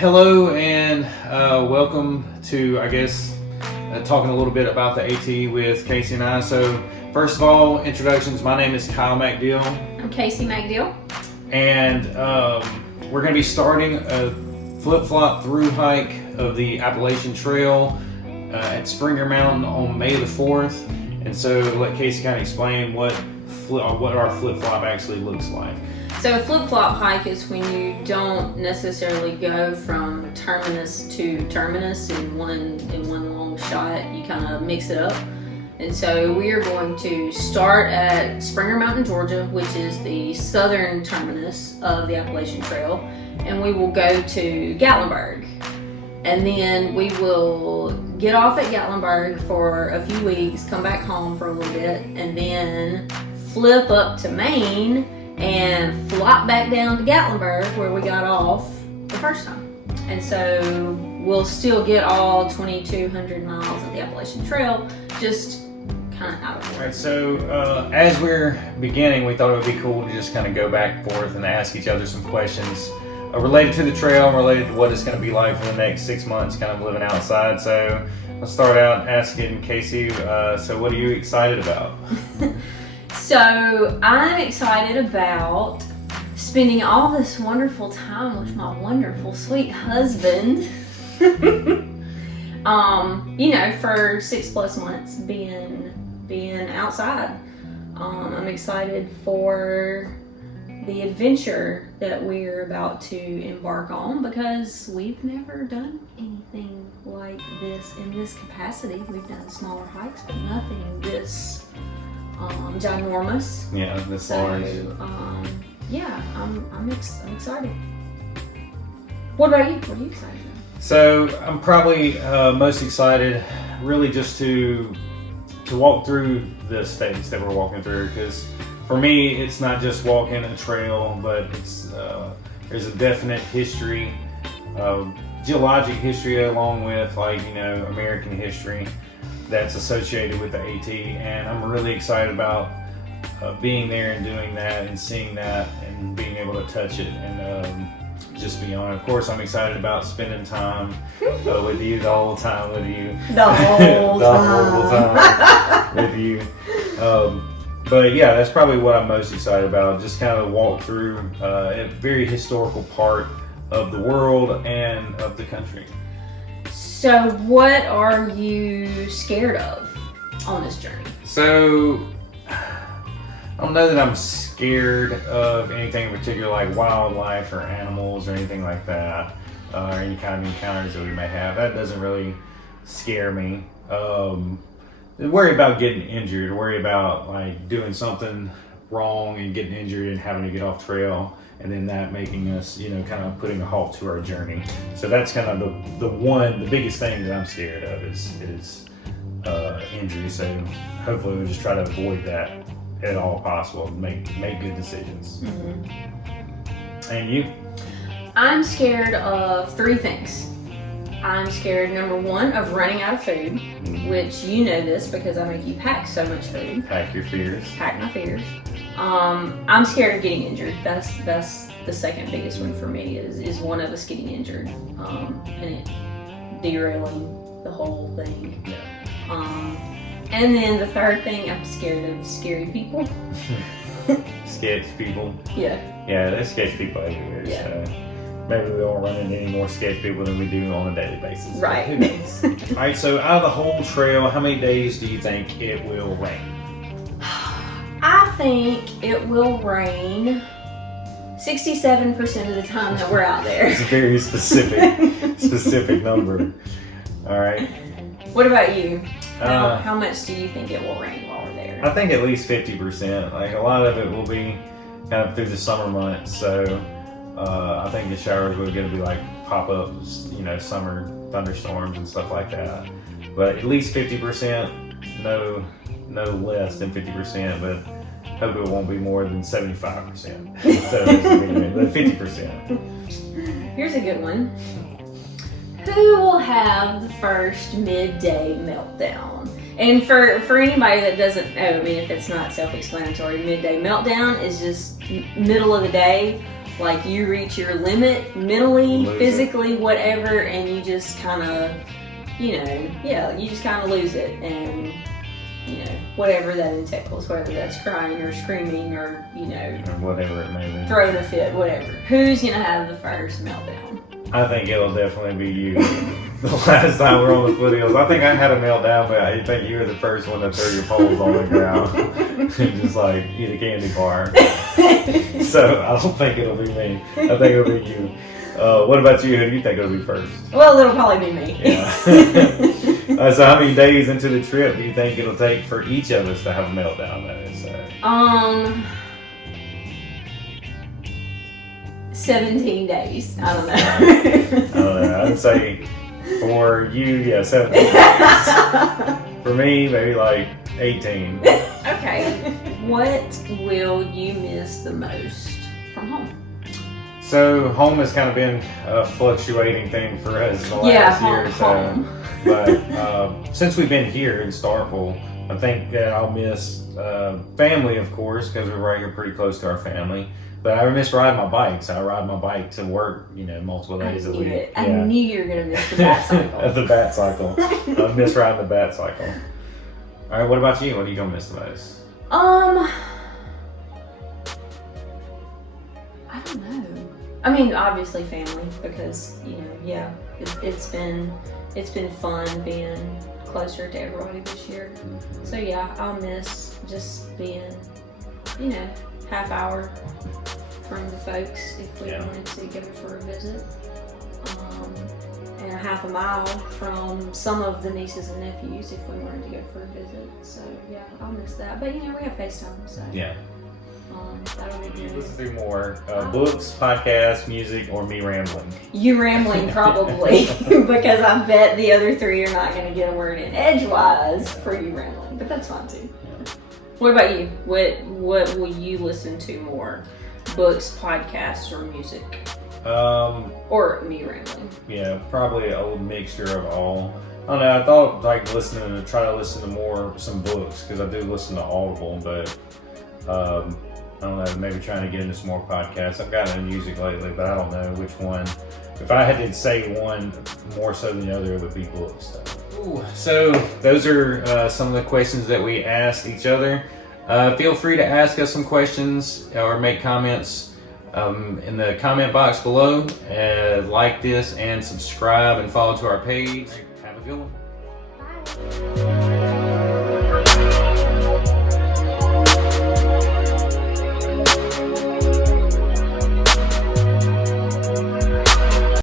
Hello and welcome to, talking a little bit about the AT with Casey and I. So, first of all, introductions. My name is Kyle McDill. I'm Casey McDill. And we're going to be starting a flip-flop thru-hike of the Appalachian Trail at Springer Mountain on May the 4th. And so, let Casey kind of explain what our flip-flop actually looks like. So a flip-flop hike is when you don't necessarily go from terminus to terminus in one long shot. You kind of mix it up. And so we are going to start at Springer Mountain, Georgia, which is the southern terminus of the Appalachian Trail. And we will go to Gatlinburg. And then we will get off at Gatlinburg for a few weeks, come back home for a little bit, and then flip up to Maine and flop back down to Gatlinburg where we got off the first time. And so we'll still get all 2,200 miles of the Appalachian Trail, just kind of out of order. All right, so as we're beginning, we thought it would be cool to just kind of go back and forth and ask each other some questions related to the trail and related to what it's going to be like for the next 6 months kind of living outside. So let's start out asking Casey, so what are you excited about? So I'm excited about spending all this wonderful time with my wonderful, sweet husband. For 6+ months being outside. I'm excited for the adventure that we're about to embark on because we've never done anything like this in this capacity. We've done smaller hikes, but nothing this ginormous. Yeah, this large. I'm excited. What about you? What are you excited about? So I'm probably most excited really just to walk through the states that we're walking through, because for me it's not just walking a trail, but it's there's a definite history, geologic history along with American history that's associated with the AT, and I'm really excited about being there and doing that and seeing that and being able to touch it and just be on it. Of course, I'm excited about spending time with you, the whole time with you. The whole time with you. But yeah, that's probably what I'm most excited about. Just kind of walk through a very historical part of the world and of the country. So what are you scared of on this journey? So I don't know that I'm scared of anything in particular, like wildlife or animals or anything like that, or any kind of encounters that we may have. That doesn't really scare me. Worry about getting injured, worry about like doing something wrong and getting injured and having to get off trail, and then that making us, kind of putting a halt to our journey. So that's kind of the biggest thing that I'm scared of is injury. So hopefully we'll just try to avoid that at all possible and make good decisions. Mm-hmm. And you? I'm scared of 3 things. I'm scared, number 1, of running out of food, which you know this because I make you pack so much food. Pack your fears. Pack my fears. I'm scared of getting injured. That's the second biggest one for me is one of us getting injured and it derailing the whole thing. Yeah. And then the third thing, I'm scared of scary people. Sketch people. Yeah. Yeah, there's sketch people everywhere. Yeah. So maybe we don't run into any more sketch people than we do on a daily basis. Right. Who knows? All right, so out of the whole trail, how many days do you think it will rain? I think it will rain 67% of the time that we're out there. It's a very specific number. All right. What about you? Uh, How much do you think it will rain while we're there? I think at least 50%. Like a lot of it will be kind of through the summer months. So I think the showers are going to be like pop-ups, summer thunderstorms and stuff like that. But at least 50%, no less than 50%, but hope it won't be more than 75%. So but 50%. Here's a good one. Who will have the first midday meltdown? And for anybody that doesn't know, if it's not self-explanatory, midday meltdown is just middle of the day Like you reach your limit mentally, Lose physically, whatever, and you just kind of, you just kind of lose it. And, whatever that entails, whether that's crying or screaming or, Or whatever it may be. throwing a fit, whatever. Who's going to have the first meltdown? I think it'll definitely be you. The last time we were on the foothills, I think I had a meltdown, but I think you were the first one to throw your poles on the ground and just like eat a candy bar. So I don't think it'll be me. I think it'll be you. What about you? Who do you think it'll be first? Well, it'll probably be me. Yeah. So how many days into the trip do you think it'll take for each of us to have a meltdown? That is. 17 days. I don't know. I don't know. I'd say for you, 17 days. For me, maybe like 18. Okay. What will you miss the most from home? So home has kind of been a fluctuating thing for us in the last year or so. Home. But since we've been here in Starkville, I think that I'll miss family, of course, because we're right here pretty close to our family. But I miss riding my bike. So I ride my bike to work, multiple days a week. I knew you were going to miss the bat cycle. The bat cycle. I miss riding the bat cycle. All right, what about you? What are you going to miss the most? I don't know. I mean, obviously family, because it's been fun being closer to everybody this year. So yeah, I'll miss just being, half hour from the folks if we wanted to go for a visit, and a half a mile from some of the nieces and nephews if we wanted to go for a visit. So yeah, I'll miss that. But we have FaceTime, so yeah. That'll be good. Listen to more books, podcasts, music, or me rambling. You rambling probably, because I bet the other three are not going to get a word in edgewise for you rambling, but that's fine too. Yeah. What about you? What will you listen to more? Books, podcasts, or music? Or me rambling? Yeah, probably a mixture of all. I don't know. I thought try to listen to some books, because I do listen to Audible, but I don't know, maybe trying to get into some more podcasts. I've gotten into music lately, but I don't know which one. If I had to say one more so than the other, it would be books. So those are some of the questions that we asked each other. Feel free to ask us some questions or make comments in the comment box below. Like this and subscribe and follow to our page. Have a good one. Bye.